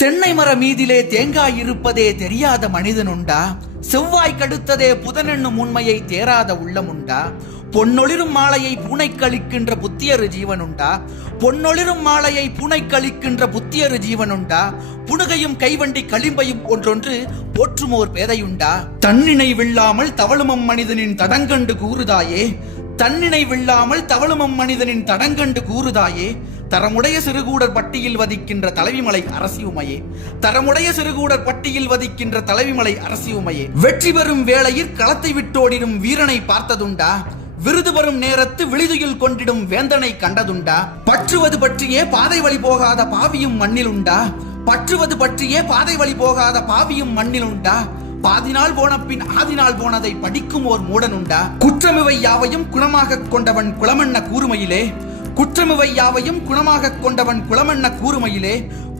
தென்னை மர மீதிலே தேங்காய் இருப்பதே தெரியாத மனிதனுண்டா? செவ்வாய் கடுத்ததே புதனென்னும் உண்மையை தேராத உள்ளமுண்டா? பொன்னொளிரும் மாலையை பூனைக்களிக்கின்ற புத்தியரு ஜீவனுண்டா? பொன்னொளிரும் மாலையை பூனைக்களிக்கின்ற புத்தியரு ஜீவனுண்டா? புனுகையும் கைவண்டி களிம்பையும் ஒன்றொன்று போற்றுமோர் பேதையுண்டா? தன்னினை வில்லாமல் தவழுமம் மனிதனின் தடங்கண்டு கூறுதாயே, தன்னினை வில்லாமல் தவழுமம் மனிதனின் தடங்கண்டு கூறுதாயே. தரமுடைய சிறுகூடர் பட்டியில் வதிக்கின்ற தலைவிமலை அரசியுமையே, தரமுடைய சிறுகூடர் பட்டியில் வதிக்கின்ற தலைவிமலை அரசியுமையே. வெற்றி பெறும் வேளையில் களத்தை விட்டோடிடும் வீரனை பார்த்ததுண்டா? விருது பெறும் நேரத்து விழிதுயில் கொண்டிடும் வேந்தனை கண்டதுண்டா? பற்றுவது பற்றியே பாதை வழி போகாத பாவியும் மண்ணில் உண்டா? பற்றுவது பற்றியே பாதை வழி போகாத பாவியும் மண்ணில் உண்டா? பாதினால் போன பின் ஆதினால் போனதை படிக்கும் ஓர் மூடனுண்டா? குற்றமிவை யாவையும் குணமாக கொண்டவன் குளமென்ன கூறுமையிலே, குற்றமிவை யாவையும் குணமாக கொண்டவன் குளமென்ன கூறுமையிலே.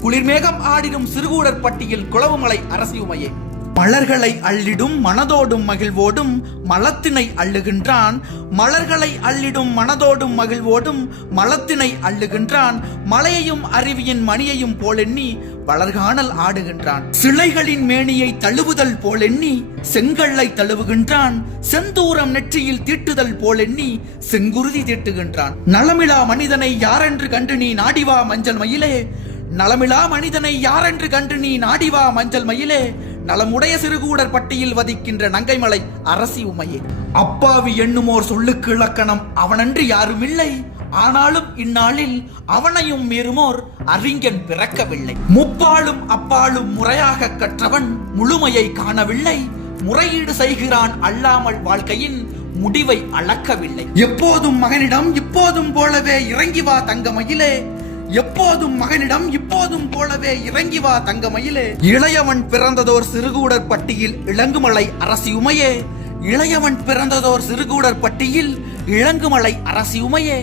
குளிர்மேகம் ஆடிடும் சிறுகூடர் பட்டியில் குளவுமலை அரசியுமையே. மலர்களை அள்ளிடும் மனதோடும் மகிழ்வோடும் மலத்தினை அள்ளுகின்றான், மலர்களை அள்ளிடும் மனதோடும் மகிழ்வோடும் மலத்தினை அள்ளுகின்றான். மலையையும் அருவியின் மணியையும் போலெண்ணி வளர்காணல் ஆடுகின்றான். சிலைகளின் மேனியை தழுவுதல் போலெண்ணி செங்கல்லை தழுவுகின்றான். செந்தூரம் நெற்றியில் தீட்டுதல் போலெண்ணி செங்குருதி தீட்டுகின்றான். நலமிலா மனிதனை யாரென்று கண்டு நீ நாடிவா மஞ்சள் மயிலே, நலமிலா மனிதனை யாரென்று கண்டு நீ நாடிவா மஞ்சள் மயிலே. நலமுடைய சிறுகூடர் பட்டியில் வதிக்கின்ற நங்கைமலை அரசி உமையே. அப்பாவி எண்ணுமோர் சொல்லுக்கு இலக்கணம் அவனன்று யாரும் இல்லை, ஆனாலும் இந்நாளில் அவனையும் மீறுமோர் அறிஞன் பிறக்கவில்லை. முப்பாலும் அப்பாலும் முறையாக கற்றவன் முழுமையை காணவில்லை, முறையீடு செய்கிறான் அல்லாமல் வாழ்க்கையின் முடிவை அளக்கவில்லை. எப்போதும் மகனிடம் இப்போதும் போலவே இறங்கி வா தங்கமயிலே, எப்போதும் மகனிடம் இப்போதும் போலவே இறங்கி வா தங்கமயிலே. இளையவன் பிறந்ததோர் சிறுகூடர் பட்டியில் இளங்குமலை அரசியுமையே, இளையவன் பிறந்ததோர் சிறுகூடர் பட்டியில் இளங்குமலை அரசியுமையே.